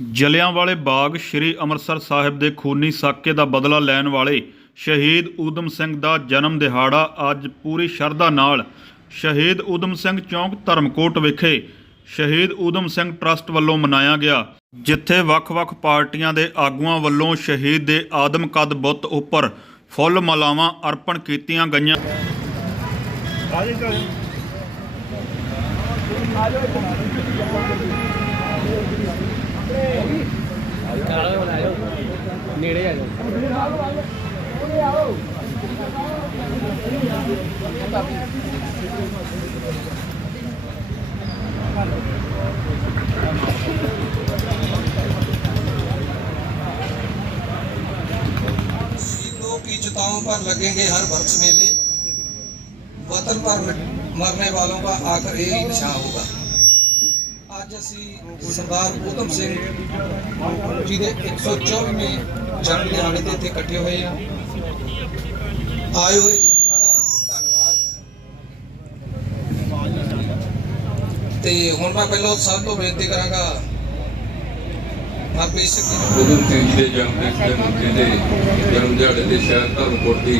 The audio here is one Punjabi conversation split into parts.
ਜਲਿਆਂਵਾਲੇ ਬਾਗ ਸ੍ਰੀ ਅੰਮ੍ਰਿਤਸਰ ਸਾਹਿਬ ਦੇ ਖੂਨੀ ਸਾਕੇ ਦਾ ਬਦਲਾ ਲੈਣ ਵਾਲੇ ਸ਼ਹੀਦ ਊਧਮ ਸਿੰਘ ਦਾ ਜਨਮ ਦਿਹਾੜਾ ਅੱਜ ਪੂਰੀ ਸ਼ਰਧਾ ਨਾਲ ਸ਼ਹੀਦ ਊਧਮ ਸਿੰਘ ਚੌਂਕ ਧਰਮਕੋਟ ਵਿਖੇ ਸ਼ਹੀਦ ਊਧਮ ਸਿੰਘ ਟਰੱਸਟ ਵੱਲੋਂ ਮਨਾਇਆ ਗਿਆ, ਜਿੱਥੇ ਵੱਖ-ਵੱਖ ਪਾਰਟੀਆਂ ਦੇ ਆਗੂਆਂ ਵੱਲੋਂ ਸ਼ਹੀਦ ਦੇ ਆਦਮ ਕਦ ਬੁੱਤ ਉੱਪਰ ਫੁੱਲ ਮਾਲਾਵਾਂ ਅਰਪਣ ਕੀਤੀਆਂ ਗਈਆਂ। ਨੇੜੇ ਆ ਜਾਓ शहीदों की चिताओं पर लगेंगे हर वर्ष मेले वतन पर मिट- मरने वालों का आखिर यही निशान होगा ਅੱਜ ਅਸੀਂ ਸਰਦਾਰ ਊਧਮ ਸਿੰਘ ਜੀ ਦੇ 124ਵੇਂ ਜਨਮ ਦਿਹਾੜੇ ਤੇ ਇੱਥੇ ਇਕੱਠੇ ਹੋਏ ਆ। ਆਏ ਹੋਏ ਸੱਜਣਾ ਦਾ ਧੰਨਵਾਦ। ਤੇ ਹੁਣ ਮੈਂ ਪਹਿਲਾਂ ਸਭ ਤੋਂ ਬੇਨਤੀ ਕਰਾਂਗਾ ਆ ਬੇਸਿਕ ਉਦਮ ਸਿੰਘ ਜੀ ਦੇ ਜਨਮ ਦੇ ਮੌਕੇ ਤੇ ਜਨਮ ਦਿਹਾੜੇ ਤੇ ਸ਼ਹਿਰ ਧਰਮਕੋਟ ਦੀ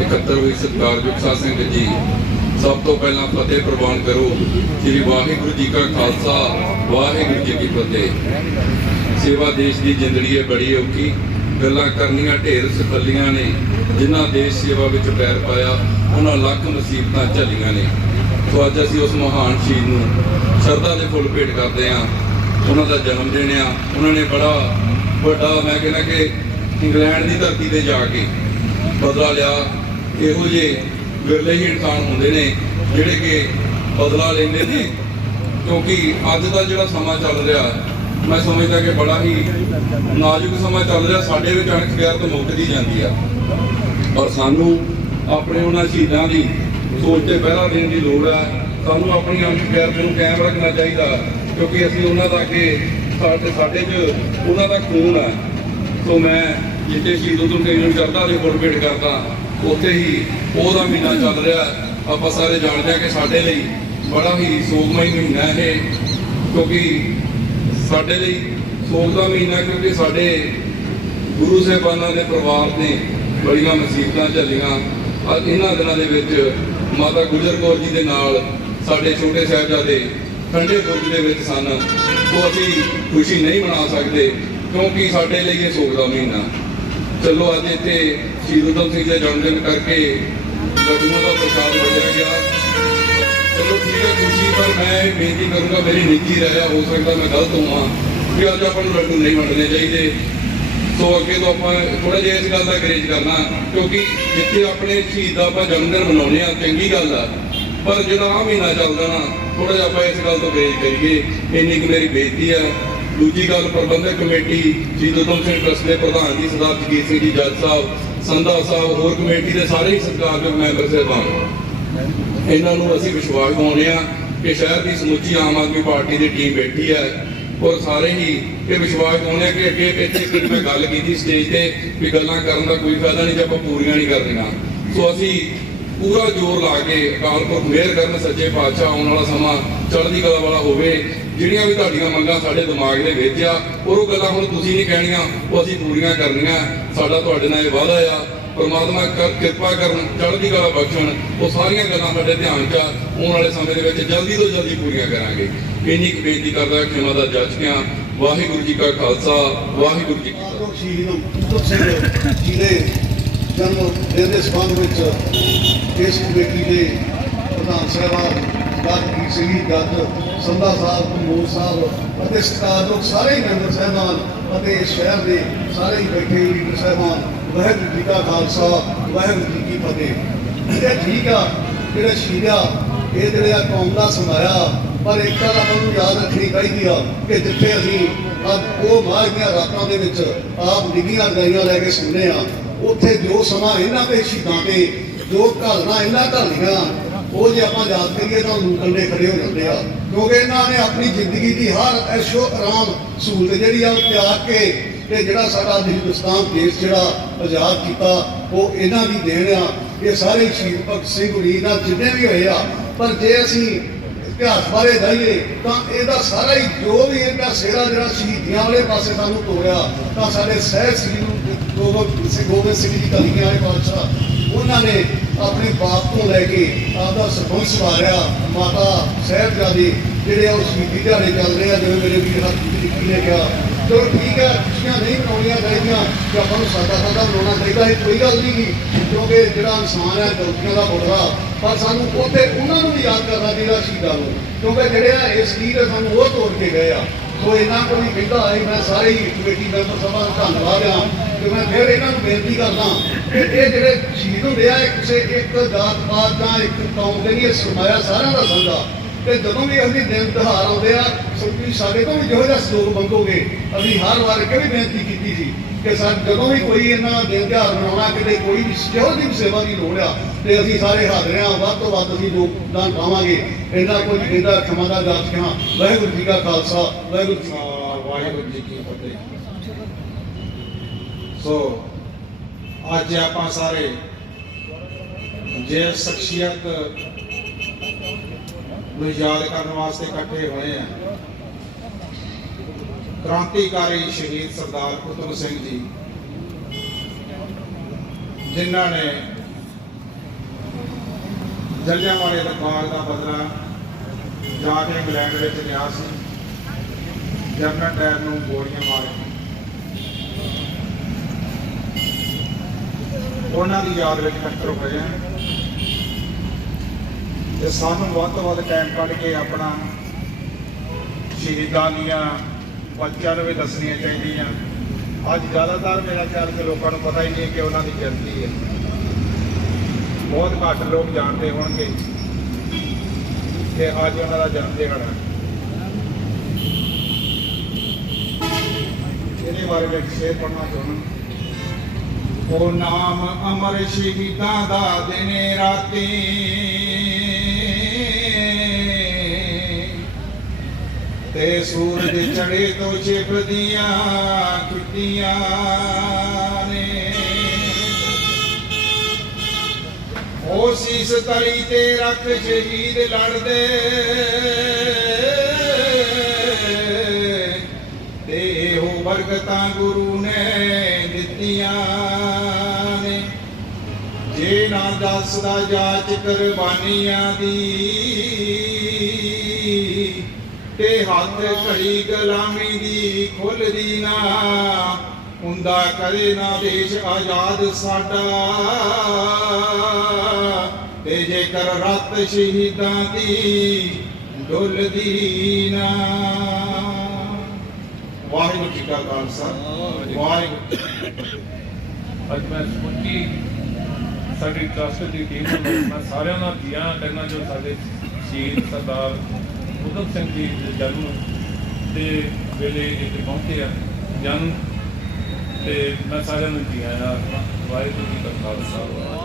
71ਵੀਂ ਸਤਿਕਾਰਯੋਗ ਸਾਧ ਸੰਗਤ ਜੀ ਸਭ ਤੋਂ ਪਹਿਲਾਂ ਫਤਿਹ ਪ੍ਰਵਾਨ ਕਰੋ। ਸ੍ਰੀ ਵਾਹਿਗੁਰੂ ਜੀ ਕਾ ਖਾਲਸਾ, ਵਾਹਿਗੁਰੂ ਜੀ ਕੀ ਫਤਿਹ। ਸੇਵਾ ਦੇਸ਼ ਦੀ ਜ਼ਿੰਦਗੀ ਹੈ ਬੜੀ ਔਖੀ ਗੱਲਾਂ ਕਰਨੀਆਂ ਢੇਰ ਸਫਲੀਆਂ ਨੇ, ਜਿਨ੍ਹਾਂ ਦੇਸ਼ ਸੇਵਾ ਵਿੱਚ ਪੈਰ ਪਾਇਆ, ਉਹਨਾਂ ਲੱਖ ਮੁਸੀਬਤਾਂ ਝੱਲੀਆਂ ਨੇ। ਸੋ ਅੱਜ ਅਸੀਂ ਉਸ ਮਹਾਨ ਸ਼ਹੀਦ ਨੂੰ ਸ਼ਰਧਾ ਦੇ ਫੁੱਲ ਭੇਟ ਕਰਦੇ ਹਾਂ। ਉਹਨਾਂ ਦਾ ਜਨਮ ਦਿਨ ਆ। ਉਹਨਾਂ ਨੇ ਬੜਾ ਵੱਡਾ, ਮੈਂ ਕਹਿੰਦਾ ਕਿ ਇੰਗਲੈਂਡ ਦੀ ਧਰਤੀ ਤੇ ਜਾ ਕੇ ਬਦਲਾ ਲਿਆ। ਇਹੋ ਜਿਹੇ ਵਿਰਲੇ ਹੀ ਇਨਸਾਨ ਹੁੰਦੇ ਨੇ, ਜਿਹੜੇ ਕਿ ਬਦਲਾ ਲੈਂਦੇ ਨੇ। ਕਿਉਂਕਿ ਅੱਜ ਦਾ ਜਿਹੜਾ ਸਮਾਂ ਚੱਲ ਰਿਹਾ ਮੈਂ ਸਮਝਦਾ ਕਿ ਬੜਾ ਹੀ ਨਾਜ਼ੁਕ ਸਮਾਂ ਚੱਲ ਰਿਹਾ। ਸਾਡੇ ਵਿੱਚ ਅਣਖ ਪਿਆਰ ਤੋਂ ਮੁੱਕਦੀ ਜਾਂਦੀ ਆ। ਔਰ ਸਾਨੂੰ ਆਪਣੇ ਉਹਨਾਂ ਸ਼ਹੀਦਾਂ ਦੀ ਸੋਚ ਤੇ ਪਹਿਰਾ ਦੇਣ ਦੀ ਲੋੜ ਹੈ ਸਾਨੂੰ ਆਪਣੀ ਅੰਸ਼ ਪਿਆਰ ਨੂੰ ਕਾਇਮ ਰੱਖਣਾ ਚਾਹੀਦਾ, ਕਿਉਂਕਿ ਅਸੀਂ ਉਹਨਾਂ ਦਾ ਅੱਗੇ ਸਾਡੇ ਸਾਡੇ 'ਚ ਉਹਨਾਂ ਦਾ ਖੂਨ ਹੈ ਸੋ ਮੈਂ ਜਿੱਥੇ ਸ਼ਹੀਦ ਉਦੋਂ ਸਿੰਘ ਨੂੰ ਚਰਦਾ ਦੇ ਫੁੱਲ ਭੇਟ ਕਰਦਾ, ਉੱਥੇ ਹੀ ਉਹਦਾ ਮਹੀਨਾ ਚੱਲ ਰਿਹਾ। ਆਪਾਂ ਸਾਰੇ ਜਾਣਦੇ ਹਾਂ ਕਿ ਸਾਡੇ ਲਈ ਬੜਾ ਹੀ ਸੋਗਮਈ ਮਹੀਨਾ ਹੈ ਇਹ, ਕਿਉਂਕਿ ਸਾਡੇ ਲਈ ਸੋਗ ਦਾ ਮਹੀਨਾ ਕਿਉਂਕਿ ਸਾਡੇ ਗੁਰੂ ਸਾਹਿਬਾਨਾਂ ਦੇ ਪਰਿਵਾਰ ਨੇ ਬੜੀਆਂ ਮੁਸੀਬਤਾਂ ਝੱਲੀਆਂ। ਅੱਜ ਇਹਨਾਂ ਦਿਨਾਂ ਦੇ ਵਿੱਚ ਮਾਤਾ ਗੁਜਰ ਕੌਰ ਜੀ ਦੇ ਨਾਲ ਸਾਡੇ ਛੋਟੇ ਸਾਹਿਬਜ਼ਾਦੇ ਠੰਡੇ ਬੁਰਜ ਦੇ ਵਿੱਚ ਸਨ। ਉਹ ਅਸੀਂ ਖੁਸ਼ੀ ਨਹੀਂ ਮਨਾ ਸਕਦੇ ਕਿਉਂਕਿ ਸਾਡੇ ਲਈ ਇਹ ਸੋਗ ਦਾ ਮਹੀਨਾ ਚਲੋ ਅੱਜ ਇੱਥੇ ਸ਼ਹੀਦ ਊਧਮ ਸਿੰਘ ਦੇ ਜਨਮ ਦਿਨ ਕਰਕੇ ਲੱਡੂਆਂ ਦਾ ਪ੍ਰਸ਼ਾਦ ਵੰਡਿਆ ਗਿਆ। ਚਲੋ ਠੀਕ ਹੈ ਖੁਸ਼ੀ ਪਰ ਮੈਂ ਬੇਨਤੀ ਕਰੂੰਗਾ ਮੇਰੀ ਨਿੱਜੀ ਰਾਇ ਹੋ ਸਕਦਾ ਮੈਂ ਗਲਤ ਹੋਵਾਂ। ਵੀ ਅੱਜ ਆਪਾਂ ਨੂੰ ਲੱਡੂ ਨਹੀਂ ਵੰਡਣੇ ਚਾਹੀਦੇ। ਸੋ ਅੱਗੇ ਤੋਂ ਆਪਾਂ ਥੋੜਾ ਜਿਹਾ ਇਸ ਗੱਲ ਦਾ ਗਰੇਜ ਕਰਨਾ, ਕਿਉਂਕਿ ਜਿੱਥੇ ਆਪਣੇ ਸ਼ਹੀਦ ਦਾ ਆਪਾਂ ਜਨਮ ਮਨਾਉਂਦੇ ਆ ਚੰਗੀ ਗੱਲ ਆ। ਪਰ ਜਿਹੜਾ ਆ ਮਹੀਨਾ ਚੱਲਦਾ ਨਾ ਥੋੜਾ ਜਿਹਾ ਆਪਾਂ ਇਸ ਗੱਲ ਤੋਂ ਗਰੇਜ ਕਰੀਏ, ਇੰਨੀ ਕੁ ਮੇਰੀ ਬੇਨਤੀ ਆ। ਦੂਜੀ ਗੱਲ, ਪ੍ਰਬੰਧਕ ਕਮੇਟੀ, ਸ਼ਹੀਦ ਊਧਮ ਸਿੰਘ ਟਰਸਟ ਦੇ ਪ੍ਰਧਾਨ ਜੀ, ਸਰਦਾਰ ਜਗੀਰ ਸਿੰਘ ਜੀ, ਜੱਜ ਸਾਹਿਬ, ਸੰਧਾ ਸਾਹਿਬ, ਹੋਰ ਕਮੇਟੀ ਦੇ ਸਾਰੇ ਹੀ ਸਤਿਕਾਰਯੋਗ ਮੈਂਬਰ ਸਾਹਿਬਾਨ ਇਹਨਾਂ ਨੂੰ ਅਸੀਂ ਵਿਸ਼ਵਾਸ ਦਿਵਾਉਂਦੇ ਆ ਕਿ ਸ਼ਹਿਰ ਦੀ ਸਮੁੱਚੀ ਆਮ ਆਦਮੀ ਪਾਰਟੀ ਦੀ ਟੀਮ ਬੈਠੀ ਹੈ ਔਰ ਸਾਰੇ ਹੀ ਇਹ ਵਿਸ਼ਵਾਸ ਦਿਵਾਉਂਦੇ ਆ ਕਿ ਅੱਗੇ ਇੱਥੇ ਇੱਕ ਮੈਂ ਗੱਲ ਕੀਤੀ ਸਟੇਜ ਤੇ ਵੀ ਗੱਲਾਂ ਕਰਨ ਦਾ ਕੋਈ ਫਾਇਦਾ ਨਹੀਂ ਜੇ ਆਪਾਂ ਪੂਰੀਆਂ ਨਹੀਂ ਕਰਨੀਆਂ ਸੋ ਅਸੀਂ ਪੂਰਾ ਜ਼ੋਰ ਲਾ ਕੇ ਅਕਾਲ ਪੁਰਖ ਮਿਹਰ ਕਰਨ ਸੱਚੇ ਪਾਤਸ਼ਾਹ ਆਉਣ ਵਾਲਾ ਸਮਾਂ ਚੜ੍ਹਦੀ ਕਲਾ ਵਾਲਾ ਹੋਵੇ, ਜਿਹੜੀਆਂ ਵੀ ਤੁਹਾਡੀਆਂ ਮੰਗਾਂ ਸਾਡੇ ਦਿਮਾਗ ਦੇ ਵਿੱਚ ਆ ਉਹ ਗੱਲਾਂ ਹੁਣ ਤੁਸੀਂ ਨਹੀਂ ਕਹਿਣੀਆਂ, ਉਹ ਅਸੀਂ ਪੂਰੀਆਂ ਕਰਨੀਆਂ। ਸਾਡਾ ਤੁਹਾਡੇ ਨਾਲ ਇਹ ਵਾਅਦਾ ਆ ਪਰਮਾਤਮਾ ਕਰ ਕਿਰਪਾ ਕਰਨ ਚੜ੍ਹਦੀ ਕਲਾ ਬਖਸ਼ਣ ਉਹ ਸਾਰੀਆਂ ਗੱਲਾਂ ਸਾਡੇ ਧਿਆਨ 'ਚ ਆਉਣ ਵਾਲੇ ਸਮੇਂ ਦੇ ਵਿੱਚ ਜਲਦੀ ਤੋਂ ਜਲਦੀ ਪੂਰੀਆਂ ਕਰਾਂਗੇ। ਇੰਨੀ ਕੁ ਬੇਨਤੀ ਕਰਦਾ ਖਿਮਾ ਦਾ ਜੱਜ ਗਿਆ। ਵਾਹਿਗੁਰੂ ਜੀ ਕਾ ਖਾਲਸਾ ਵਾਹਿਗੁਰੂ ਜੀ ਕੀ ਫਤਿਹ। ਜੀ ਦੇ ਜਨਮ ਦਿਨ ਦੇ ਸੰਬੰਧ ਵਿੱਚ ਇਸ ਕਮੇਟੀ ਦੇ ਪ੍ਰਧਾਨ ਸਾਹਿਬਾਨ ਸਰਦਾਰ ਸਿੰਘ ਸੰਧਾ ਸਾਹਿਬ ਕਮੋਲ ਸਾਹਿਬ ਅਤੇ ਸਤਿਕਾਰਯੋਗ ਸਾਰੇ ਹੀ ਮੈਂਬਰ ਸਾਹਿਬਾਨ ਅਤੇ ਸ਼ਹਿਰ ਦੇ ਸਾਰੇ ਹੀ ਬੈਠੇ ਲੀਡਰ ਸਾਹਿਬਾਨ ਵਾਹਿਗੁਰੂ ਜੀ ਕਾ ਖਾਲਸਾ, ਵਾਹਿਗੁਰੂ ਜੀ ਕੀ ਫਤਿਹ। ਇਹ ਠੀਕ ਆ, ਜਿਹੜਾ ਸ਼ਹੀਦਾ ਇਹ ਜਿਹੜਾ ਕੌਮ ਦਾ ਸਮਾਇਆ, ਪਰ ਇੱਕ ਗੱਲ ਆਪਾਂ ਨੂੰ ਯਾਦ ਰੱਖਣੀ ਚਾਹੀਦੀ ਆ ਕਿ ਜਿੱਥੇ ਅਸੀਂ ਅੱਜ ਉਹ ਮਾਂ ਦੀਆਂ ਰਾਤਾਂ ਦੇ ਵਿੱਚ ਆਪ ਨਿੱਘੀਆਂ ਗਾਈਆਂ ਲੈ ਕੇ ਸੁਣਦੇ ਆ, ਉੱਥੇ ਜੋ ਸਮਾਂ ਇਹਨਾਂ ਦੇ ਸ਼ਹੀਦਾਂ ਤੇ, ਜੋ ਘਾਲਣਾ ਇਹਨਾਂ ਘਾਲੀਆਂ ਉਹ ਜੇ ਆਪਾਂ ਯਾਦ ਕਰੀਏ ਤਾਂ ਨੂੰ ਕੰਡੇ ਖੜੇ ਹੋ ਜਾਂਦੇ ਆ। ਕਿਉਂਕਿ ਇਹਨਾਂ ਨੇ ਆਪਣੀ ਜ਼ਿੰਦਗੀ ਦੀ ਹਰ ਐਸ਼ੋ ਆਰਾਮ ਸਹੂਲਤ ਜਿਹੜੀ ਆ ਉਹ ਤਿਆਗ ਕੇ ਤੇ ਜਿਹੜਾ ਸਾਡਾ ਹਿੰਦੁਸਤਾਨ ਦੇਸ਼ ਜਿਹੜਾ ਆਜ਼ਾਦ ਕੀਤਾ, ਉਹ ਇਹਨਾਂ ਦੀ ਦੇਣ ਆ। ਇਹ ਸਾਰੇ ਸ਼ਹੀਦ ਭਗਤ ਸਿੰਘ ਹੁਣੀ ਨਾਲ ਜਿੰਨੇ ਵੀ ਹੋਏ ਆ, ਪਰ ਜੇ ਅਸੀਂ ਇਤਿਹਾਸ ਬਾਰੇ ਜਾਈਏ, ਤਾਂ ਇਹਦਾ ਸਾਰਾ ਹੀ ਜੋ ਵੀ ਇਹਦਾ ਸੇਰਾ ਜਿਹੜਾ ਸ਼ਹੀਦੀਆਂ ਵਾਲੇ ਪਾਸੇ ਸਾਨੂੰ ਤੋੜਿਆ ਤਾਂ ਸਾਡੇ ਸਹਿ ਸ੍ਰੀ ਨੂੰ ਗੋਬਿੰਦ ਸਿੰਘ ਗੋਬਿੰਦ ਸਿੰਘ ਜੀ ਕਲੀਆਂ ਵਾਲੇ ਪਾਤਸ਼ਾਹ, ਉਹਨਾਂ ਨੇ ਆਪਣੇ ਬਾਪ ਤੋਂ ਲੈ ਕੇ ਆਪਦਾ ਸਰਪੰਚ ਸਵਾਰਿਆ, ਮਾਤਾ ਸਾਹਿਬਜ਼ਾਦੇ, ਜਿਹੜੇ ਆ ਉਹ ਸ਼ਹੀਦੀ ਦਿਹਾੜੇ ਚੱਲ ਰਹੇ ਆ, ਜਿਵੇਂ ਮੇਰੇ ਵੀਰ ਹੱਥ ਨੇ ਕਿਹਾ। ਚਲੋ ਠੀਕ ਹੈ, ਖੁਸ਼ੀਆਂ ਨਹੀਂ ਮਨਾਉਣੀਆਂ ਚਾਹੀਦੀਆਂ ਕਿ ਆਪਾਂ ਨੂੰ ਸਾਦਾ ਸਾਦਾ ਮਨਾਉਣਾ ਚਾਹੀਦਾ ਇਹ ਕੋਈ ਗੱਲ ਨਹੀਂ ਗੀ ਕਿਉਂਕਿ ਜਿਹੜਾ ਇਨਸਾਨ ਹੈ, ਗਲਤੀਆਂ ਦਾ ਬੋਲਦਾ ਪਰ ਸਾਨੂੰ ਉੱਥੇ ਉਹਨਾਂ ਨੂੰ ਵੀ ਯਾਦ ਕਰਨਾ ਚਾਹੀਦਾ ਸ਼ਹੀਦਾਂ ਨੂੰ ਕਿਉਂਕਿ ਜਿਹੜੇ ਆ, ਇਸ ਲੀਡ ਸਾਨੂੰ ਉਹ ਤੋੜ ਕੇ ਗਏ ਆ। ਸੋ ਇਹਨਾਂ ਕੋਈ ਕਹਿੰਦਾ ਹੈ ਮੈਂ ਸਾਰੇ ਹੀ ਕਮੇਟੀ ਮੈਂਬਰ ਸਭਾ ਦਾ ਧੰਨਵਾਦ ਆ। ਕਿ ਮੈਂ ਫਿਰ ਇਹਨਾਂ ਨੂੰ ਬੇਨਤੀ ਕਰਦਾ ਕਿ ਇਹ ਜਿਹੜੇ ਸ਼ਹੀਦ ਹੁੰਦੇ ਆ, ਇਹ ਕਿਸੇ ਇੱਕ ਜਾਤ ਪਾਤ ਜਾਂ ਇੱਕ ਕੌਮ ਦੇ ਨਹੀਂ, ਇਹ ਸਰਮਾਇਆ ਸਾਰਿਆਂ ਦਾ ਸੰਗਾ ਤੇ ਜਦੋਂ ਵੀ ਅਸੀਂ ਦਿਨ ਤਿਉਹਾਰ ਆਉਂਦੇ ਆ ਸੁਖੀ ਸਾਡੇ ਤੋਂ ਵੀ ਜਿਹੋ ਜਿਹਾ ਸਲੋਕ ਮੰਗੋਗੇ, ਅਸੀਂ ਹਰ ਵਾਰ ਕਿ ਬੇਨਤੀ ਕੀਤੀ ਸੀ ਕਿ ਸਾ, ਜਦੋਂ ਵੀ ਕੋਈ ਇਹਨਾਂ ਦਿਨ ਤਿਉਹਾਰ ਮਨਾਉਣਾ, ਕਿਤੇ ਕੋਈ ਵੀ ਜਿਹੋ ਜਿਹੀ ਸੇਵਾ ਦੀ ਲੋੜ ਆ, ਤੇ ਅਸੀਂ ਸਾਰੇ ਹਾਜ਼ਰ ਹਾਂ, ਵੱਧ ਤੋਂ ਵੱਧ ਅਸੀਂ ਯੋਗਦਾਨ ਪਾਵਾਂਗੇ। ਇਹਨਾਂ ਕੁਝ ਕਹਿੰਦਾ, ਖਮਾ ਦਾ ਦਾਸ ਕਹਾਂ, ਵਾਹਿਗੁਰੂ ਜੀ ਕਾ ਖਾਲਸਾ, ਵਾਹਿਗੁਰੂ ਜੀ ਵਾਹਿਗੁਰੂ ਜੀ ਕੀ ਫਤਿਹ। ਸੋ, ਅੱਜ ਆਪਾਂ ਸਾਰੇ ਜੇ ਸ਼ਖਸੀਅਤ ਨੂੰ ਯਾਦ ਕਰਨ ਵਾਸਤੇ ਇਕੱਠੇ ਹੋਏ ਆ। ਕ੍ਰਾਂਤੀਕਾਰੀ ਸ਼ਹੀਦ ਸਰਦਾਰ ਕੁਤਬ ਸਿੰਘ ਜੀ, ਜਿਨ੍ਹਾਂ ਨੇ ਜਲਿਆਂਵਾਲੇ ਦੇ ਬਾਗ ਦਾ ਬਦਲਾ ਜਾ ਕੇ ਇੰਗਲੈਂਡ ਵਿੱਚ ਲਿਆ ਸੀ। ਜਨਰਲ ਟਾਇਰ ਨੂੰ ਗੋਲੀਆਂ ਮਾਰ ਉਹਨਾਂ ਦੀ ਯਾਦ ਵਿੱਚ ਇਕੱਤਰ ਹੋਏ ਆ। ਤੇ ਸਾਨੂੰ ਵੱਧ ਤੋਂ ਵੱਧ ਟਾਈਮ ਕੱਢ ਕੇ ਆਪਣਾ ਸ਼ਹੀਦਾਂ ਦੀਆਂ ਬੱਚਿਆਂ ਨੂੰ ਵੀ ਦੱਸਣੀਆਂ ਚਾਹੀਦੀਆਂ। ਅੱਜ ਜ਼ਿਆਦਾਤਰ ਮੇਰਾ ਖਿਆਲ ਕਿ ਲੋਕਾਂ ਨੂੰ ਪਤਾ ਹੀ ਨਹੀਂ ਕਿ ਉਹਨਾਂ ਦੀ ਗਿਣਤੀ ਹੈ। ਬਹੁਤ ਘੱਟ ਲੋਕ ਜਾਣਦੇ ਹੋਣਗੇ ਕਿ ਅੱਜ ਉਹਨਾਂ ਦਾ ਜਨਮ ਦਿਹਾੜਾ ਇਹਦੇ ਬਾਰੇ ਵਿੱਚ ਸ਼ੇਰ ਪੜਨਾ ਚਾਹੁੰਦਾ। ਉਹ ਨਾਮ ਅਮਰ ਸ਼ਹੀਦਾਂ ਦਾ ਦਿਨੇ ਰਾਤੀ। ਤੇ ਸੂਰਜ ਚੜੇ ਤੋਂ ਛਿਪਦੀਆਂ ਖਿੱਤੀਆਂ ਨੇ। ਉਹ ਸੀਸ ਤਲੀ ਤੇ ਰੱਖ ਸ਼ਹੀਦ ਲੜਦੇ। ਤੇ ਉਹ ਬਰਕਤਾਂ ਗੁਰੂ ਨੇ ਦਿੱਤੀਆਂ। ਜੇ ਨਾ ਦੱਸਦਾ ਜਾਚ ਕੁਰਬਾਨੀਆਂ ਦੀ। ਤੇ ਹੱਥ ਘੜੀ ਗੁਲਾਮੀ ਦੀ ਖੁੱਲਦੀ ਨਾ ਹੁੰਦਾ ਕਰੇ ਨਾ ਦੇਸ਼ ਆਜ਼ਾਦ ਸਾਡਾ। ਤੇ ਜੇਕਰ ਰਤ ਸ਼ਹੀਦਾਂ ਦੀ ਡੁੱਲਦੀ ਨਾ। ਵਾਹਿਗੁਰੂ ਜੀ ਕਾ ਖਾਲਸਾ ਵਾਹਿਗੁਰੂ ਅੱਜ ਮੈਂ ਸਾਡੀ ਟਰਸਟ ਦੀ ਟੀਮ ਨੂੰ ਮੈਂ ਸਾਰਿਆਂ ਨਾਲ ਜੀਆਂ ਕਰਨਾ ਜੋ ਸਾਡੇ ਸ਼ਹੀਦ ਸਰਦਾਰ ਉਦਮ ਸਿੰਘ ਜੀ ਜਨਮ ਦੇ ਵੇਲੇ ਇੱਥੇ ਪਹੁੰਚੇ ਆ, ਜਨਮ ਤੇ ਮੈਂ ਸਾਰਿਆਂ ਨੂੰ ਜੀ ਆਇਆਂ ਵਾਹਿਗੁਰੂ ਜੀ ਕਾ ਖਾਲਸਾ।